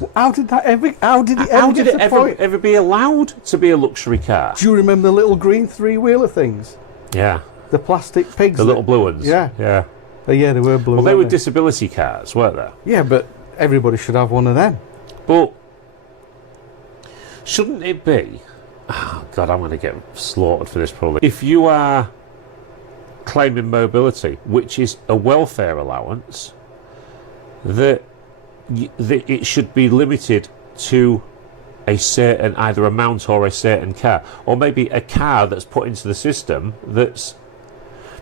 Yes. How did it ever be allowed to be a luxury car? Do you remember the little green three-wheeler things? Yeah. The plastic pigs. The little blue ones. Yeah. Yeah. Yeah, they were blue. Well, they were disability cars, weren't they? Yeah, but everybody should have one of them. But shouldn't it be... Oh, God, I'm going to get slaughtered for this probably. If you are claiming mobility, which is a welfare allowance, that it should be limited to a certain either amount or a certain car, or maybe a car that's put into the system that's...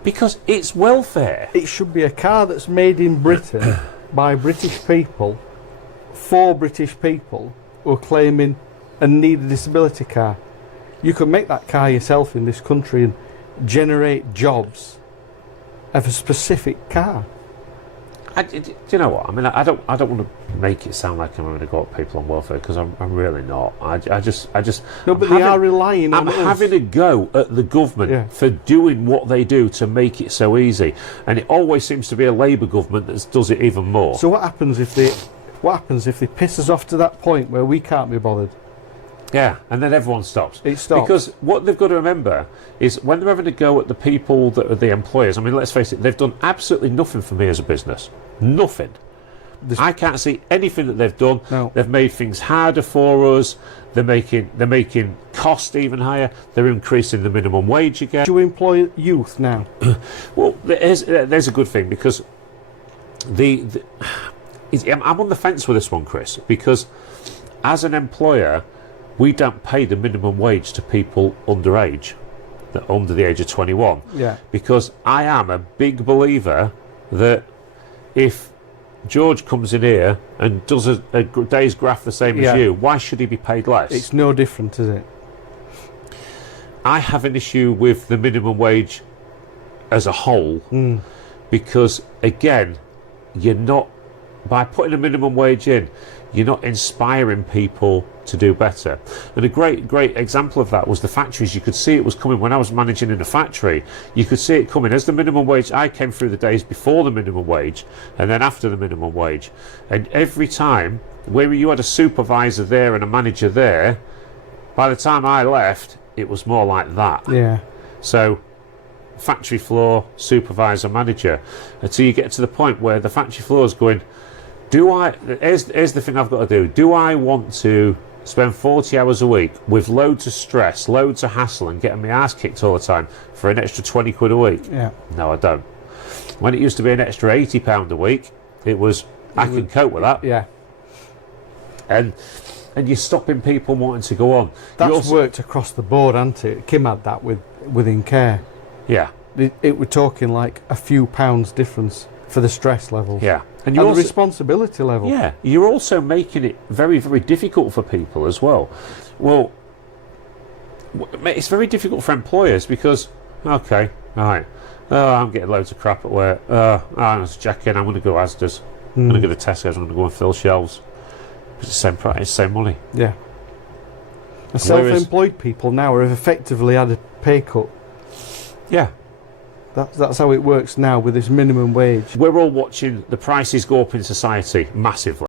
Because it's welfare. It should be a car that's made in Britain by British people for British people who are claiming and need a disability car. You could make that car yourself in this country and generate jobs of a specific car. Do you know what? I mean, I don't want to make it sound like I'm going to go at people on welfare, because I'm really not. I just. No, but they are relying on us. I'm having a go at the government for doing what they do to make it so easy, and it always seems to be a Labour government that does it even more. So what happens if they piss us off to that point where we can't be bothered? Yeah, and then everyone stops. It stops. Because what they've got to remember is when they're having a go at the people that are the employers, I mean, let's face it, they've done absolutely nothing for me as a business. Nothing. I can't see anything that they've done. No. They've made things harder for us. They're making cost even higher. They're increasing the minimum wage again. Do you employ youth now? Well, there's a good thing, because I'm on the fence with this one, Chris, because as an employer, we don't pay the minimum wage to people underage, under the age of 21. Yeah. Because I am a big believer that if George comes in here and does a day's graft the same as you, why should he be paid less? It's no different, is it? I have an issue with the minimum wage as a whole, because, again, you're not, by putting a minimum wage in, you're not inspiring people to do better. And a great example of that was the factories. You could see it was coming when I was managing in a factory. You could see it coming as the minimum wage. I came through the days before the minimum wage and then after the minimum wage. And every time where you had a supervisor there and a manager there, by the time I left, it was more like that. Yeah. So factory floor, supervisor, manager, until you get to the point where the factory floor is going, here's the thing I've got to do. Do I want to spend 40 hours a week with loads of stress, loads of hassle, and getting my ass kicked all the time for an extra 20 quid a week? Yeah. No, I don't. When it used to be an extra £80 a week, it was, I can cope with that. Yeah. And you're stopping people wanting to go on. That's worked across the board, hasn't it? Kim had that within care. Yeah. It we're talking like a few pounds difference for the stress level. Yeah. And the responsibility level. Yeah. You're also making it very, very difficult for people as well. Well, it's very difficult for employers because, okay, right, I'm getting loads of crap at work. I'm just checking, I'm going to go Asda's. I'm going to go to Tesco's, I'm going to go and fill shelves. It's the same price, same money. Yeah. The self-employed people now have effectively had a pay cut. Yeah. That's how it works now with this minimum wage. We're all watching the prices go up in society massively.